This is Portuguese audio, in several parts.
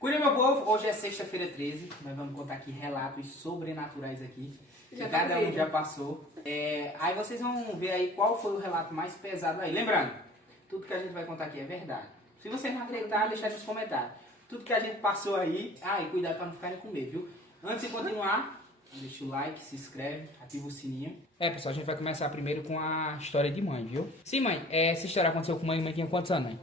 Cuida, meu povo, hoje é sexta-feira 13, nós vamos contar aqui relatos sobrenaturais aqui, que cada um já passou. Aí vocês vão ver aí qual foi o relato mais pesado aí. Lembrando, tudo que a gente vai contar aqui é verdade. Se vocês não acreditarem, deixa aí nos comentários. Tudo que a gente passou aí, e cuidado para não ficarem com medo, viu? Antes de continuar, deixa o like, se inscreve, ativa o sininho. Pessoal, a gente vai começar primeiro com a história de mãe, viu? Sim, mãe, essa história aconteceu com mãe tinha quantos anos, mãe?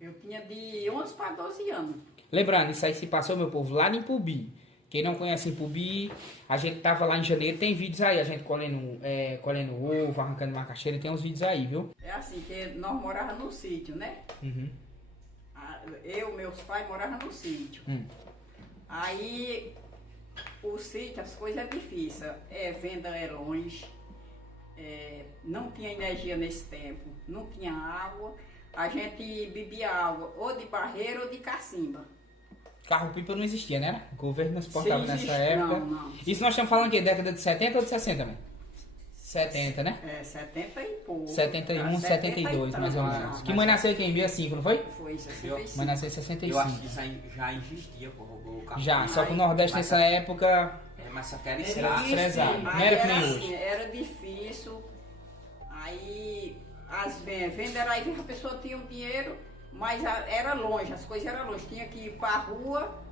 Eu tinha de 11 para 12 anos. Lembrando, isso aí se passou, meu povo, lá em Impubi. Quem não conhece Impubi, a gente tava lá em janeiro, tem vídeos aí, a gente colhendo ovo, arrancando macaxeira, tem uns vídeos aí, viu? É assim, que nós morávamos no sítio, né? Uhum. Meus pais moravam no sítio. Aí, o sítio, as coisas é difícil. Venda é longe, não tinha energia nesse tempo, não tinha água. A gente bebia água ou de barreira ou de cacimba. Carro-pipa não existia, né? O governo não exportava nessa época. Não. Isso nós estamos falando o quê? Década de 70 ou de 60, mãe? 70, né? 70 e pouco. 71, 72, mais ou menos. Que mãe nasceu aqui em 65, não foi? Foi, 65. Mãe nasceu em 65. Eu acho que já existia, porra, o carro. Já, só que o Nordeste nessa época... Mas só que era estressado. Não era que nem hoje. Assim, era difícil. Aí, as vendas era aí que a pessoa tinha o dinheiro, mas era longe, as coisas eram longe. Tinha que ir para a rua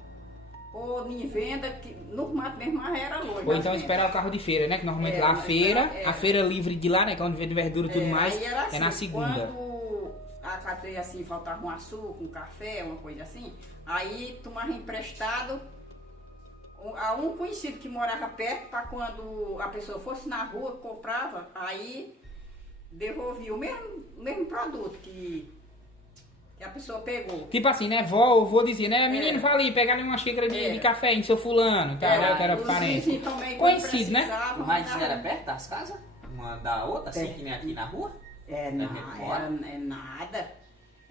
ou em venda, que no mato mesmo era longe. Ou então esperar o carro de feira, né? Que normalmente lá a feira livre de lá, né? Que é onde vende verdura e tudo mais, assim, é na segunda. Quando a cadeia assim, faltava um açúcar, um café, uma coisa assim, aí tomava emprestado a um conhecido que morava perto, para quando a pessoa fosse na rua, comprava, aí devolvia o mesmo produto que a pessoa pegou. Tipo assim, né? O vô dizia, né? Menino, vai ali, pegar uma xícara de café em seu fulano, que era parente. Conhecido, né? Mas era perto das casas? Uma da outra, assim, que nem aqui na rua? Nada.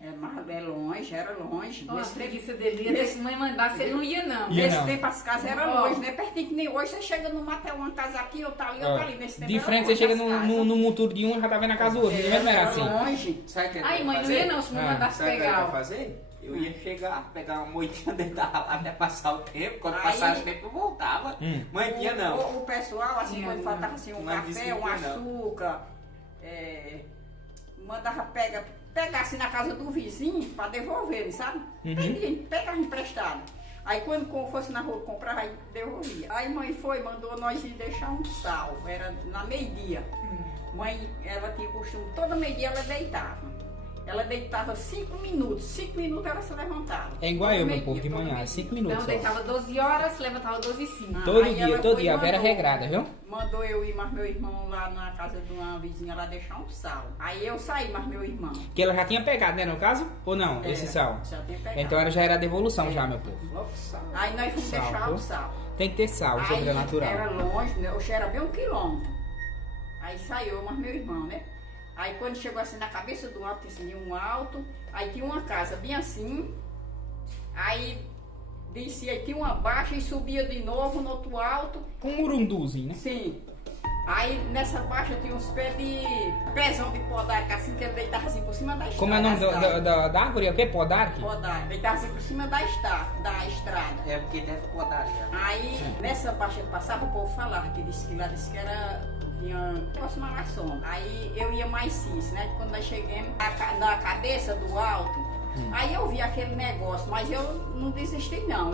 Era longe. A preguiça dele, se mãe mandasse, ele não ia não. Nesse tempo as casas eram longe, né? Pertinho que nem hoje, você chega no mato, é uma casa aqui, outra ali, outra ali. Nesse tempo de frente você chega no motor de um e já tá vendo a casa do outro. Não era assim. Longe. Aí mãe, não ia não, se mãe mandasse Sabe o que eu ia pegar. fazer? Eu ia chegar, pegar uma moitinha dentro da rala até passar o tempo. Quando passasse o tempo, eu voltava. Mãe tinha não. O pessoal, assim, quando faltava assim, um café, um açúcar, mandava pegar assim na casa do vizinho para devolver, sabe? Pegava emprestado. Aí quando fosse na rua comprar, aí devolvia. Aí mãe mandou nós ir deixar um sal, era na meio-dia. Mãe, ela tinha costume, toda meio-dia ela deitava. Ela deitava 5 minutos ela se levantava. É igual eu, meu povo, de manhã, 5 minutos. Então deitava 12 horas, levantava 12 e 5. Todo dia, a Vera regrada, viu? Mandou eu ir mais meu irmão lá na casa de uma vizinha lá deixar um sal. Aí eu saí mais meu irmão. Que ela já tinha pegado, né, no caso? Ou não, esse sal? Já tinha pegado. Então ela já era a devolução já, meu povo. Aí nós fomos deixar o sal. Tem que ter sal, sobrenatural. Era longe, né? Oxe, era bem 1 quilômetro. Aí saiu mais meu irmão, né? Aí quando chegou assim na cabeça do alto, tinha um alto, aí tinha uma casa bem assim, aí descia, aí tinha uma baixa e subia de novo no outro alto. Com um murunduzinho, né? Sim. Aí nessa baixa tinha uns pezão de podar, assim, que ele deitava assim por cima da estrada. Como é o nome da árvore? É o quê? Podar? Podar, deitava assim por cima da estrada. É porque deve podaria. Aí nessa baixa que passava, o povo falava que disse que era... próxima maçom. Aí eu ia mais cis, né? Quando nós chegamos na cabeça do alto, aí eu vi aquele negócio, mas eu não desisti não.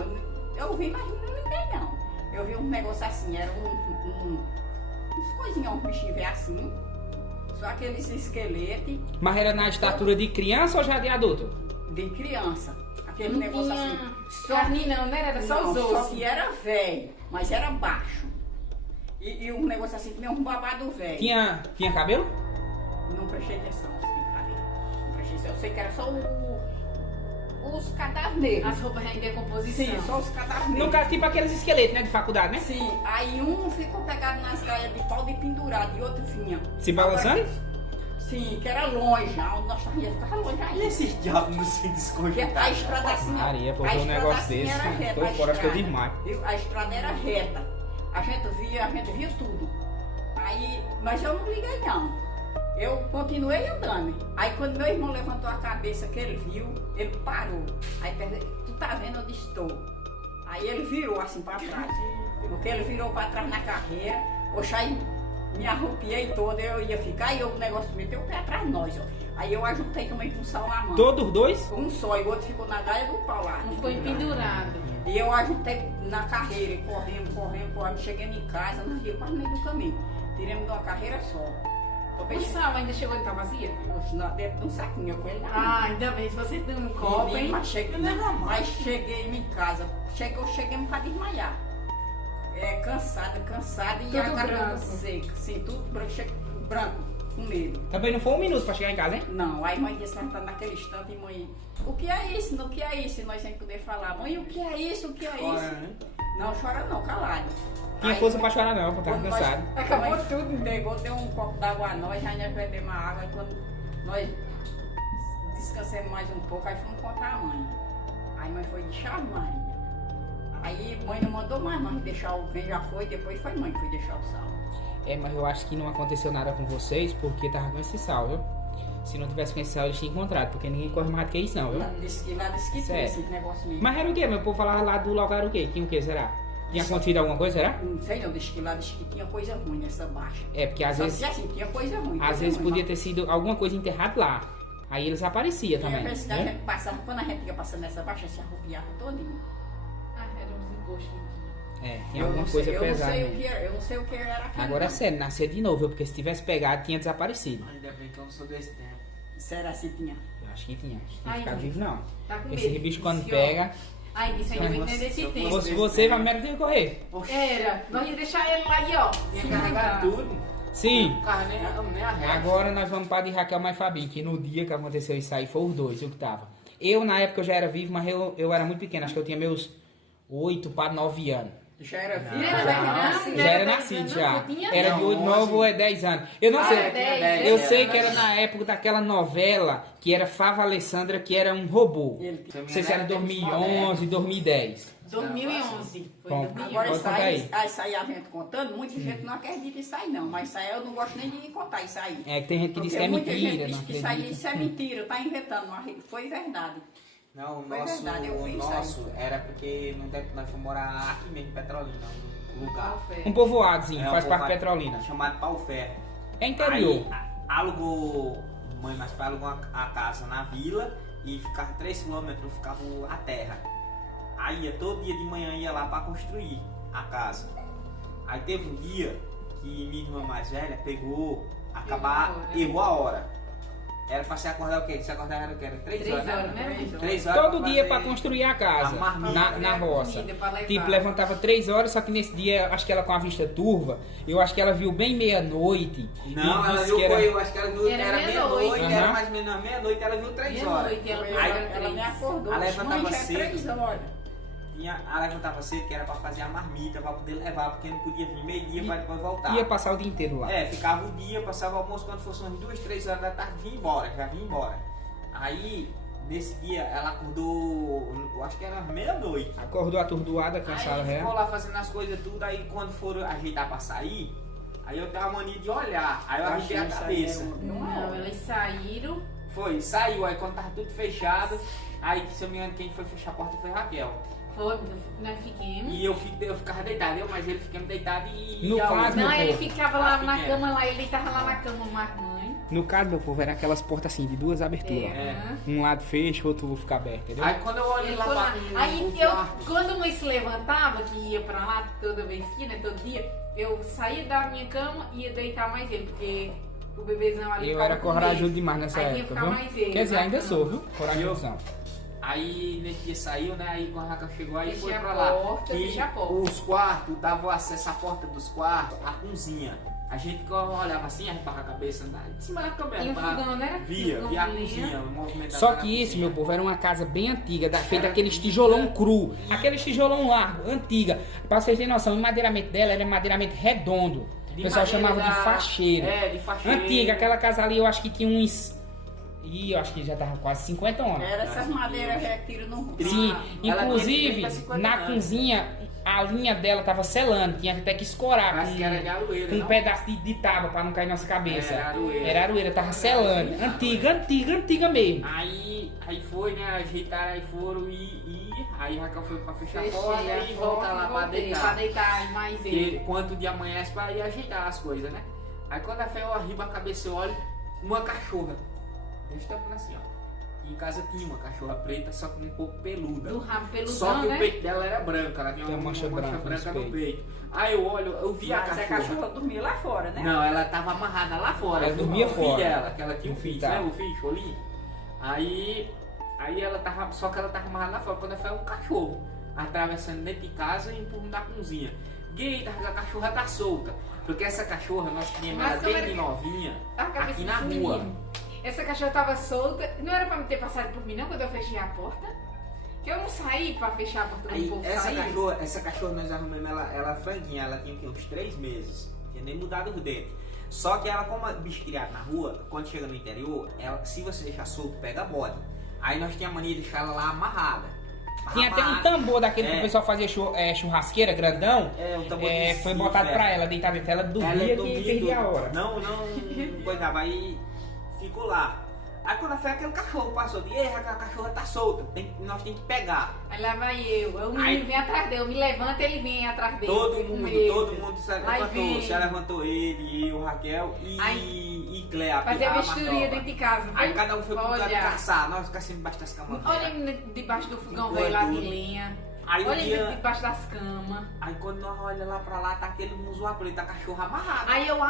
Eu vi, mas não liguei não. Eu vi um negócio assim, era uns coisinhos, um bichinho velho assim, só aqueles esqueletos. Mas era na estatura de criança ou já de adulto? De criança. Aquele Não negócio tinha assim. carne não, né? Era só os ossos. Só que era velho, mas era baixo. E um negócio assim, que nem um babado velho. Tinha cabelo? Não prestei atenção se tinha cabelo. Não prestei atenção. Eu sei que era só os cadáveres negros. As roupas já em decomposição. Sim, só os cadáveres negros. No caso, tipo aqueles esqueletos, né? De faculdade, né? Sim, aí um ficou pegado nas gaias de pau de pendurado e outro vinha. Se balançando? Sim, que era longe, onde nós ficava longe aí. E esses diabos não se desconjuntaram? A estrada assim, Maria, por a um estrada negócio assim desse, era reta, tô a fora, acho que eu estrada, desmaio. viu? A estrada era reta. A gente via tudo. Aí, mas eu não liguei não. Eu continuei andando. Aí quando meu irmão levantou a cabeça que ele viu, ele parou. Aí perguntou, tu tá vendo onde estou? Aí ele virou assim pra trás. Porque ele virou pra trás na carreira. Poxa, aí me arrupiei toda, eu ia ficar e o negócio meteu o pé atrás de nós, ó. Aí eu ajuntei também com sal na mão. Todos dois? Um só, e o outro ficou na gaia do pau lá. Não foi pendurado. E eu ajuntei na carreira, e correndo. Chegamos em casa, nós íamos quase no meio do caminho. Tiramos de uma carreira só. O sal ainda chegou e tá vazia? Dentro de um saquinho com ele na mão. Ah, ainda bem, se você tem um copo, hein? Mas cheguei em casa, eu cheguei pra desmaiar. Cansada, e tudo a garganta branco. seca, sim, tudo branco, com medo. Também não foi um minuto pra chegar em casa, hein? Não, aí mãe disse, ela tá naquele instante, e mãe, o que é isso? O que é isso? E nós sem poder falar, mãe, o que é isso? O que é Chora, isso? né? Não, chora não, calado. Tinha Aí, força pra chorar não, porque tava quando cansado. Acabou tudo, pegou, deu um copo d'água a nós, aí nós bebemos a água, e quando nós descansamos mais um pouco, aí fomos encontrar a mãe. Aí mãe foi de chave Maria. Aí mãe não mandou mais nós deixar quem já foi, depois foi mãe que foi deixar o sal. Mas eu acho que não aconteceu nada com vocês porque tava com esse sal, viu? Se não tivesse com esse sal, eles tinham encontrado, porque ninguém corre mais do que isso não, viu? Lá disse que tinha Sério? esse negócio mesmo. Mas era o quê? Meu povo falava lá do lugar o quê? Tinha o quê, será? Tinha acontecido alguma coisa, será? Não sei não, disse que tinha coisa ruim nessa baixa. É, porque às Só vezes, que assim, tinha coisa ruim. às vezes podia ter sido alguma coisa enterrada lá. Aí eles apareciam também. Às vezes a Né? gente passava, quando a gente ia passando nessa baixa, se arrupiava todinho. Ah, era uns encostos que tinha. Tinha alguma coisa pesada. Eu não sei o que era aquilo. Agora é não. sério, nascer de novo, viu? Porque se tivesse pegado, tinha desaparecido. Ainda bem que eu não sou desse tempo. Será se tinha? Eu acho que tinha. Acho que tinha Ai, ficado não. vivo, não. Tá com Esse medo. bicho quando Esse, ó. pega. Ai, disse ainda bem que não é desse Se eu tempo. Fosse você, vai merda de correr. Era, nós ia deixar ele lá aí, ó. Ia Sim, carregar tá. tudo. Sim. O carro nem arresta. Agora nós vamos para de Raquel mais Fabinho, que no dia que aconteceu isso aí foi os dois, o que tava. Eu na época eu já era vivo, mas eu era muito pequeno, acho que eu tinha meus 8 para 9 anos. Já era Não, vivo. era daqui, não, Já era daqui, nascido não, já. eu tinha Era de 8, 9 ou 10 anos. Eu não sei. é 10, Eu é, sei é, que era na época daquela novela que era Fava Alessandra, que era um robô. Ele- Não sei se era 2011, 2010. 2011. Foi Bom, 2011. Agora Pode isso contar aí, aí. isso aí a gente contando, muita gente não acredita isso aí não, mas isso aí eu não gosto nem de contar isso aí. É que tem gente que diz Porque que é muita mentira, gente não diz que isso aí acredita. isso é mentira, tá inventando, mas foi verdade. Não, o Foi nosso, verdade, eu o vi isso nosso era porque no tempo nós fomos morar aqui mesmo em Petrolina, um lugar. Um povoadozinho, É, faz um parte de povoado Petrolina. chamado Pau Ferro. É interior. Aí, alugou, mãe mais pai alugou a casa na vila e ficava 3 km, ficava a terra. Aí todo dia de manhã ia lá para construir a casa. Aí teve um dia que minha irmã mais velha pegou, errou a hora. Era pra se acordar o quê? Se acordar era o quê? Era 3 3 horas, horas, né? né? 3 horas. Todo dia fazer pra construir a casa, a marmita, na roça. Comida pra levar. Tipo, levantava 3 horas, só que nesse dia, acho que ela com a vista turva, eu acho que ela viu bem meia-noite. Não, e ela disse viu, que era... foi, eu acho que ela viu, Era era meia-noite. meia-noite, era Aham. mais ou menos meia-noite, ela viu 3 horas. Meia-noite, ela Aí, pegou ela me acordou, Ela disse, levantava mãe, já é cedo. 3 horas. Ela levantava cedo, que era pra fazer a marmita, pra poder levar, porque não podia vir meio-dia pra depois voltar. Ia passar o dia inteiro lá. É, ficava o dia, passava o almoço, quando fosse umas 2, 3 horas da tarde, vinha embora, já vinha embora. Aí, nesse dia, ela acordou, eu acho que era meia-noite. Acordou atordoada, cansada, Aí ficou real. lá fazendo as coisas tudo, aí quando foram ajeitar pra sair, aí eu tenho a mania de olhar, aí eu arrepei a cabeça. Não, elas saíram. Foi, saiu, aí quando tava tudo fechado, aí se eu me engano quem foi fechar a porta foi Raquel. Nós fiquemos. E eu ficava deitado, mas ele ficando deitado e... No e a caso, outra- Não, meu ele povo. ficava lá na pequeno. cama, lá, ele deitava lá na cama, mais mãe. No caso, meu povo, era aquelas portas assim, de 2 aberturas. É. Um lado fecha, o outro fica aberto, entendeu? Aí quando eu olhei Ele lá foi lá. pra Aí o eu, quarto, quando nós se levantava, que ia pra lá toda vez que, né, todo dia, eu saía da minha cama e ia deitar mais ele, porque o bebezão ali Eu ficava era com corajoso medo. demais nessa Aí ia época, ficar viu? mais ele, Quer dizer, na ainda cama. sou, viu? Corajosão. aí nesse dia saiu, né? Aí quando a Raquel chegou, aí Fechei foi a pra lá. porta, E fechei a porta. os quartos, dava acesso à porta dos quartos, a cozinha. A gente quando olhava assim, arrepava a cabeça, andava de cima da cama. E o fogão, né? Via O a fogão cozinha, o movimento Só da que isso, cozinha. meu povo, era uma casa bem antiga, feita daqueles tijolão cru, aqueles tijolão largo, antiga. Pra vocês terem noção, o madeiramento dela era madeiramento redondo. O De pessoal madeira chamava de da- facheira. É, de facheira. Antiga, aquela casa ali eu acho que tinha uns E eu acho que já tava quase 50 anos. Era essas madeiras já que tiram no Sim, Ela inclusive tinha 50 na anos. cozinha a linha dela tava selando, tinha até que escorar Parece que era de aroeira, com um não? pedaço de tábua pra não cair na nossa cabeça. Era aroeira. Era aroeira, tava selando. Antiga mesmo. Aí foi, né, ajeitaram, aí foram aí a Raquel foi pra fechar a Fechei porta a e voltar lá pra voltei, deitar. Pra deitar mais ele. Porque quanto de amanhece pra ir ajeitar as coisas, né? Aí quando a fé eu arriba a cabeça eu olho, uma cachorra. Desse tamanho assim, ó. E em casa tinha uma cachorra preta, só que um pouco peluda. Do rabo peludão, Só que né? o peito dela era branco, ela tinha Tem uma uma mancha mancha branca branca no no peito. Aí eu olho, eu vi a Mas a cachorra. cachorra dormia lá fora, né? Não, ela tava amarrada lá fora. Ela dormia o filho fora. dela, que ela tinha um No filho, quintal. né? O filho, cholinho. Aí ela tava, só que ela tava amarrada lá fora. Quando foi um cachorro atravessando dentro de casa e empurrando da cozinha. Eita, a cachorra tá solta. Porque essa cachorra nós criamos Mas ela como desde era que- novinha A cabeça aqui na desse rua. menino. Essa cachorra tava solta. Não era pra me ter passado por mim, não, quando eu fechei a porta? Que eu não saí pra fechar a porta do Aí povo essa sair. cachorra nós arrumamos ela franguinha, ela tinha o quê? Uns 3 meses. Tinha nem mudado os dentes. Só que ela, como é bicho criado na rua, quando chega no interior, ela, se você deixar solto, pega bode. Aí nós tínhamos a mania de deixar ela lá amarrada. Tinha até um tambor daquele que o pessoal fazia churrasqueira grandão. É, um tambor de Foi chifre, botado pra ela, deitada dentro, ela dormia que perdia a hora. Não, coisava, aí ficou lá. Aí quando foi aquele cachorro passou, de a cachorra tá solta, nós temos que pegar. Aí lá vai eu. O menino Aí- vem atrás dele. Eu me levanto, ele vem atrás dele. Todo fico com mundo medo. se Aí levantou. vem. Se levantou ele, eu, Raquel e Clea. Fazia a vistoria Martola. dentro de casa. Aí cada um foi pro canto Olha. caçar, nós caçamos debaixo das camas. Olha velhas. a menina debaixo do fogão Ficou velho lá de tudo. lenha. Aí um Olha dia, debaixo das camas. aí quando nós olhamos lá pra lá, tá aquele muzoar preto, a cachorra amarrada. Aí eu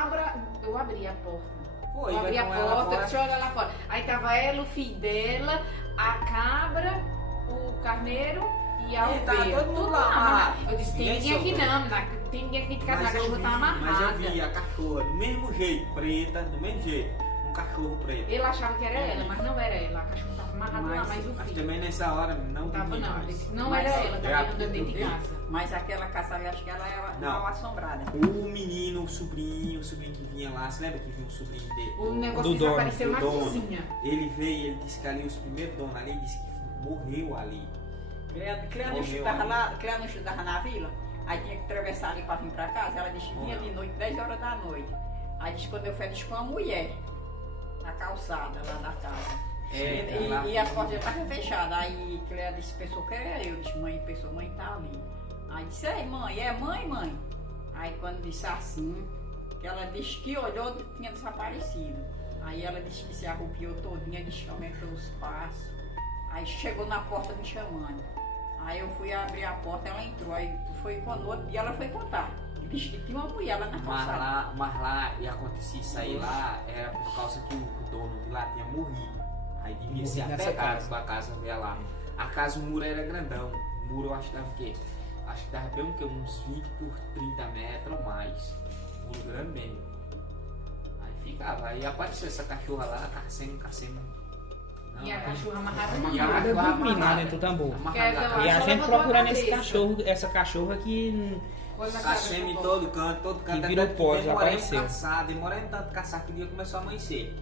abri a porta. Foi, Eu abri a levamos ela porta, fora. deixa eu olhar lá fora. Aí tava ela, o filho dela, a cabra, o carneiro e a E tava ovelha. todo mundo Tudo lá amarrado. Eu disse, tem Ninguém ninguém aqui sobrou. não, tem ninguém aqui de casa, a Mas eu cachorra tá amarrada. vi a cachorra do mesmo jeito, preta, do mesmo jeito. Um cachorro preto. Ele achava que era ela, mas não era ela. A cachorra tava amarrada lá, mas o Mas filho. também nessa hora não Tava vi não, mais. não Mas era ela, é tava a- andando dentro de eu vi. casa. Mas aquela caçada, eu acho que ela era Não. mal assombrada. O menino, o sobrinho que vinha lá, você lembra que vinha um sobrinho dele? O negócio Do dono, desapareceu do na dono. cozinha. Ele veio, ele disse que ali os primeiros donos ali, ele disse que morreu ali. Clea não Morreu estudava ali. lá, Clea não estudava na vila, aí tinha que atravessar ali pra vir pra casa, ela disse que vinha de noite, 10 horas da noite. Aí disse que quando eu fui, disse com uma mulher na calçada lá da casa. E a porta já estava fechada. Aí Clea disse, pensou que era eu. Disse, mãe, pensou, mãe tá ali. Aí disse, ei, mãe, é mãe? Aí quando disse assim, que ela disse que olhou, tinha desaparecido. Aí ela disse que se arrupiou todinha, disse que aumentou os passos. Aí chegou na porta me chamando. Aí eu fui abrir a porta, ela entrou. Aí foi quando outro dia ela foi contar. Disse que tinha uma mulher lá na calçada. Mas lá, e acontecia isso aí lá, era por causa que o dono de lá tinha morrido. Aí devia ser Morrido nessa apegado casa. com a casa veia lá. A casa, o muro era grandão. O muro eu acho que dava o quê? Acho que dava bem o quê? Uns 20 por 30 metros ou mais. Muro grande mesmo. Aí ficava. Aí apareceu essa cachorra lá, caçando. Não, E a aí- cachorra amarrada Amarrada. não. Nada Amarrada. dormir lá dentro do tambor. Amarrada Quer na levar- casa. E a só gente levantou a procurando cabeça. essa cachorra que Quando a Tá casa sempre em ficou- todo canto. Que virou até pó, demorando desapareceu. caçar, demorando tanto caçar que o dia começou a amanhecer.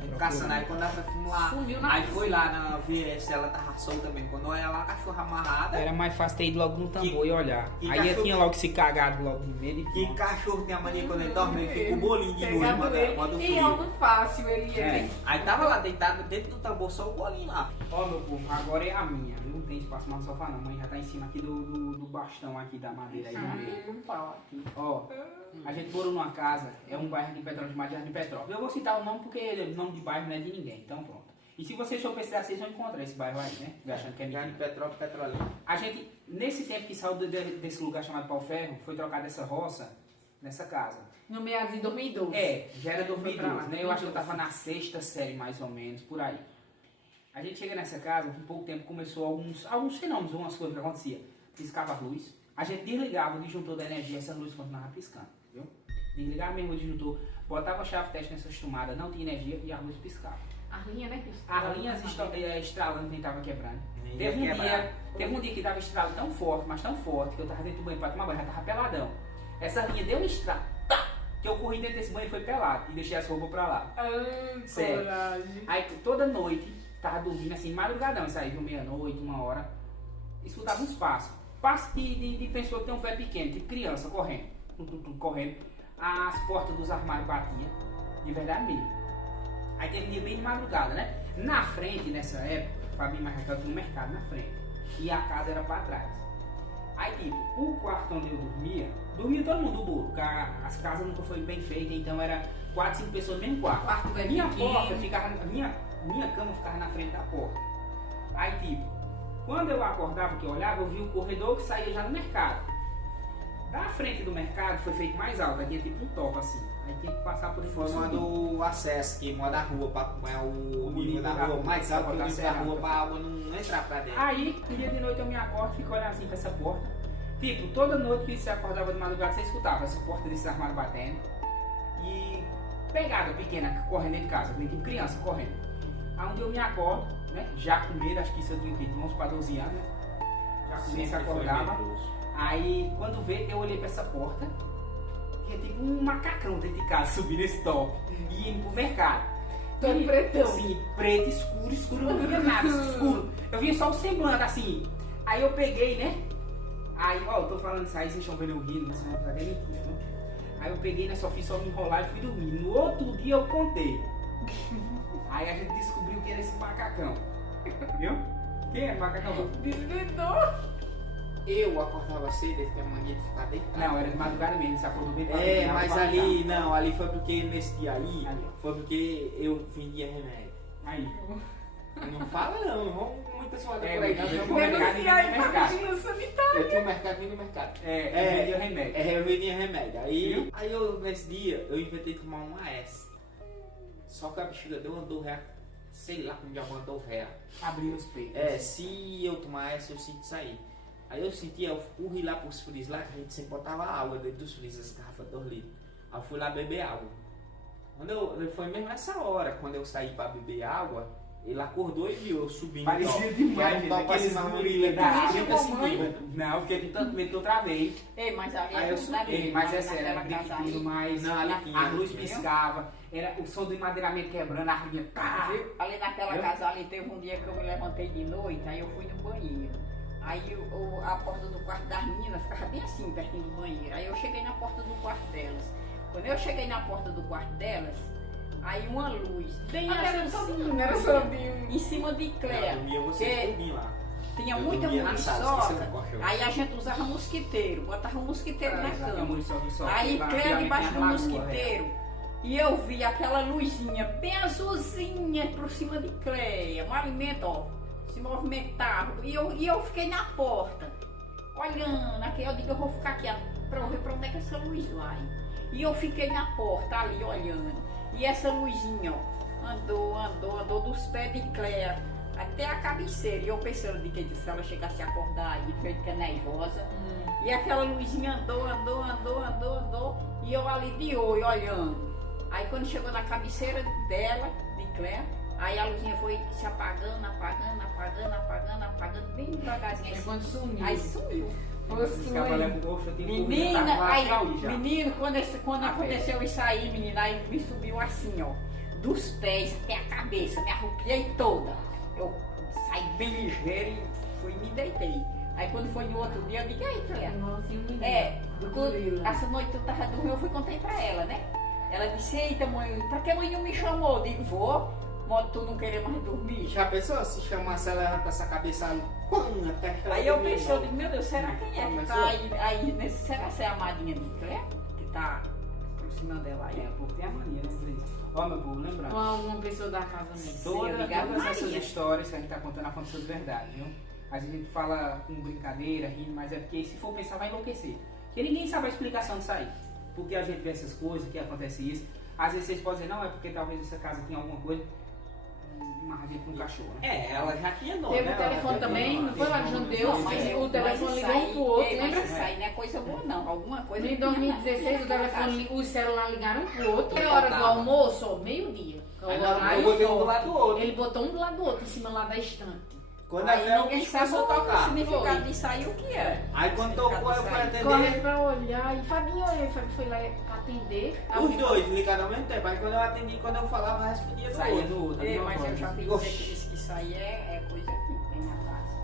Aí Procurando. caçando, aí quando ela foi lá, Sumiu na aí cozinha. foi lá ver se ela tava solta mesmo. Quando olha lá, a cachorra amarrada. era mais fácil ter ido logo no tambor e olhar. que Aí cachorro- tinha logo se cagado logo no meio e Que cachorro tem a mania quando ele dorme, ele fica com o bolinho de noite, Pegado manda ele. o E frio. algo fácil ele é. É. Aí tava lá deitado dentro do tambor, só o bolinho lá. Ó, meu povo, agora é a minha. Não tem espaço mais no sofá não, mãe já tá em cima aqui do bastão aqui da madeira aí. Vamos ver. Um pau aqui. Ó, a gente morou numa casa, é um bairro de Petrópolis chamado Jardim Petrópolis. Eu vou citar o nome porque o nome de bairro não é de ninguém, então pronto. E se vocês for pesquisar, vocês vão encontrar esse bairro aí, né? Achando que é Já de mentira. Petrópolis, Petrolina. A gente, nesse tempo que saiu desse lugar chamado Pau Ferro, foi trocada essa roça nessa casa. No meio de 2012. É, já era Foi pra 2012, lá, né? Eu acho que eu 2012. tava na 6ª série, mais ou menos, por aí. A gente chega nessa casa, com pouco tempo começou alguns fenômenos, algumas coisas que aconteciam. Piscava a luz, a gente desligava o disjuntor da energia, essa luz continuava piscando, viu? Desligava mesmo o disjuntor, botava a chave teste nessas tomadas, não tinha energia e a luz piscava. A linha, né? que os- As linhas estralando quem tava quebrando. Nem Teve ia quebrar. um dia que tava estralando tão forte, mas tão forte, que eu tava dentro do banho pra tomar banho, já tava peladão. Essa linha deu um estralo, tá, que eu corri dentro desse banheiro e foi pelado. E deixei as roupas pra lá. Sério. Coragem. Aí toda noite, tava dormindo assim, madrugadão, isso aí, de meia-noite, 1h, escutava uns passos. Passos de pessoa que tem um pé pequeno, de criança correndo, correndo. As portas dos armários batiam, de verdade mesmo. Aí teve um dia bem de madrugada, né? Na frente, nessa época, Fabinho e Raquel tinha um mercado na frente. E a casa era pra trás. Aí, tipo, o quarto onde eu dormia todo mundo do burro, porque as casas nunca foram bem feitas, então era 4, 5 pessoas no mesmo quarto. Quarto bem Minha pequeno. porta ficava, minha cama ficava na frente da porta. Aí, tipo, quando eu acordava, que eu olhava, eu via o corredor que saía já no mercado. Da frente do mercado foi feito mais alto, aqui é tipo um topo assim. Aí tinha que passar por esse Forma do acesso, que manda a rua pra acompanhar o nível da rua mais alto que o nível da rua pra água não entrar pra dentro. Aí, um dia de noite eu me acordo e fico olhando assim pra essa porta. Tipo, toda noite que você acordava de madrugada, você escutava essa porta desse armário batendo. E pegada pequena correndo dentro de casa, tipo criança correndo. Aí um dia eu me acordo, né? Já com medo, acho que isso eu tinha de 11 para 12 anos, né? Já com medo, se acordava. Aí quando vê, eu olhei pra essa porta, que é tipo um macacão dentro de casa, subindo esse top e indo pro mercado. Todo pretão. Assim, preto, escuro, eu não via nada, escuro. Eu via só o semblante, assim. Aí eu peguei, né? Aí, ó, eu tô falando isso aí, vocês estão vendo eu rindo, mas não tá vendo mentira, né? Aí eu peguei, né, só fiz só me enrolar e fui dormir. No outro dia eu contei. Aí a gente descobriu que era esse macacão. Viu? Quem é o macacão? Desvendou. Eu acordava cedo, ele tem a mania de ficar deitado. Não, era de madrugada mesmo, se acordou bem pra É, dormir, mas pra ali, não, ali foi porque nesse dia aí, Ali. foi porque eu vendia remédio. Aí. Não fala não vamos muita zoada É, por aí. nós Eu vamos tinha um mercado e Denunciar vende aí pra mercado. vigilância sanitária. eu tinha um mercado, vim no mercado. Vendia remédio. Eu vendia remédio. Aí, Viu? aí eu, nesse dia, eu inventei de tomar um AS. Só que a bexiga deu uma dor real. Sei lá como já uma dor real. Abriu os peitos. É, se eu tomar AS, eu sinto sair. Aí eu senti, eu corri lá pros freezers lá, que a gente sempre botava água dentro dos freezers, as garrafas de 2 litros. Aí eu fui lá beber água. Foi mesmo nessa hora, quando eu saí pra beber água, ele acordou e viu eu subindo. Parecia demais, gente. Aqueles gorilas da 30 segundos. Não, fiquei com tanto medo que eu travei. Ei, mas ali Aí eu Ei, mas é sério, era brinquedo, mas Não, ali tinha, a luz viu? piscava, era o som do enmadeiramento quebrando, a linha. Viu? Ali naquela Viu? casa ali teve um dia que eu me levantei de noite, aí eu fui no banheiro. Aí a porta do quarto das meninas ficava bem assim, pertinho do banheiro. Aí eu cheguei na porta do quarto delas. Quando eu cheguei na porta do quarto delas, aí uma luz, bem Era assim, todo mundo, era só de um. em cima de Eu Cléa. dormia você que tudinho lá. tinha Eu muita dormia na sala, esqueci muriçoca. do colchão. Aí a gente usava mosquiteiro, botava um mosquiteiro na cama. Aí Cléa debaixo do mosquiteiro. E eu vi aquela luzinha bem azulzinha por cima de Cléia, um alimento, ó, se movimentava. E eu fiquei na porta, olhando, aqui, eu digo, eu vou ficar aqui pra eu ver pra onde é que essa luz vai. E eu fiquei na porta ali olhando. E essa luzinha, ó, andou dos pés de Cléia até a cabeceira. E eu pensando de que se ela chegasse a acordar aí, que eu fiquei nervosa. E aquela luzinha andou. E eu ali de olho, olhando. Aí quando chegou na cabeceira dela, de Cléia, aí a luzinha foi se apagando, bem devagarzinho. Aí Assim. quando sumiu. Aí sumiu. Menina, Menino, quando aconteceu isso aí, menina, aí me subiu assim, ó, dos pés até a cabeça, me arrupiei toda. Eu saí bem ligeiro e fui e me deitei. Aí quando foi no outro dia, eu digo, aí, Cléia, Nossa, e o menino? essa noite tu tava dormindo, eu fui contei pra ela, né? Ela disse, eita mãe, pra que a mãe não me chamou? Eu digo, vou, modo tu não querer mais dormir. Já pensou se chamasse ela com essa cabeça ali? Quando até que ela Aí eu dormia, pensei, eu não? digo, meu Deus, será quem é que tá aí nesse, será que é a madrinha de Cléia? Que tá por cima dela aí? É, porque tem a mania, né? Ó, meu povo, lembrando. Uma pessoa da casa mesmo. eu ligava Todas essas Maria. histórias que a gente tá contando aconteceu de verdade, viu? A gente fala com brincadeira, rindo, mas é porque se for pensar vai enlouquecer. Porque ninguém sabe a explicação disso aí. Porque a gente vê essas coisas, que acontece isso. Às vezes vocês podem dizer, não, é porque talvez essa casa tinha alguma coisa. Marradinha com um cachorro, né? É, ela já tinha nome, Teve né? o telefone também, não foi lá de Jandeu, mas o telefone ligou um pro outro, Mas lembra? isso aí não é coisa boa não, alguma coisa... Em 2016 o telefone, o celular ligaram um pro outro. Era hora do almoço, ó, meio-dia. Aí eu botei um do lado do outro. Ele botou um do lado do outro, em cima lá da estante. Quando é fé, o bicho começou a o tocar. significado disso aí, o que é? Aí quando tocou, eu fui Correndo atender. pra olhar. E Fabinho foi lá atender. Os dois ligados ao mesmo tempo. Aí quando eu atendi, quando eu falava, respondia do Saía outro. do outro. Ei, não mas eu já pode. vi dizer que disse que isso aí é coisa que tem na casa.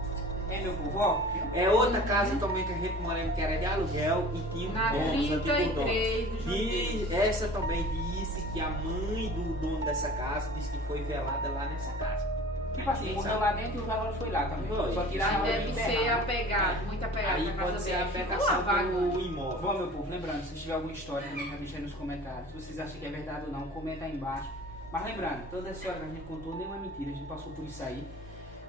É, meu povo, ó. É outra casa também que a gente morava que era de aluguel e tinha um Na dono, os antigos donos. 33 do João E Pedro. essa também disse que a mãe do dono dessa casa disse que foi velada lá nessa casa. Tipo assim, morreu lá dentro e o velório foi lá também. Foi. Só que Lá lá deve ser apegado, muito apegado Aí na casa pode ser dele. a Ficou pegação lá vago. do imóvel. Bom, meu povo, lembrando, se tiver alguma história também, já deixa aí nos comentários. Se vocês acham que é verdade ou não, comenta aí embaixo. Mas lembrando, toda essa história que a gente contou nem é mentira, a gente passou por isso aí.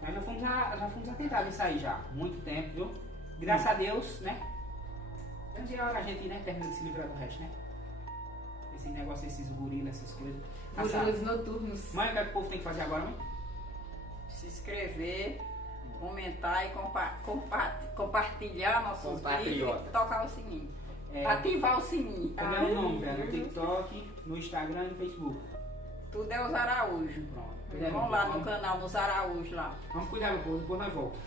Mas já fomos atentados nisso aí já, muito tempo, viu? Graças a Deus, né? Antes é hora a gente, né, termina de se livrar do resto, né? Esse negócio, esses gorilas, essas coisas. Gorilas noturnos. Mãe, o que é que o povo tem que fazer agora, mãe? Se inscrever, comentar e compartilhar nossos Compatriota. vídeos e tocar o sininho. É, Ativar o sininho. como é o nome, velho? No TikTok, no Instagram e no Facebook. Tudo é os Araújo. Pronto. Vamos lá no canal dos Araújo lá. Vamos cuidar, meu povo, depois nós voltamos.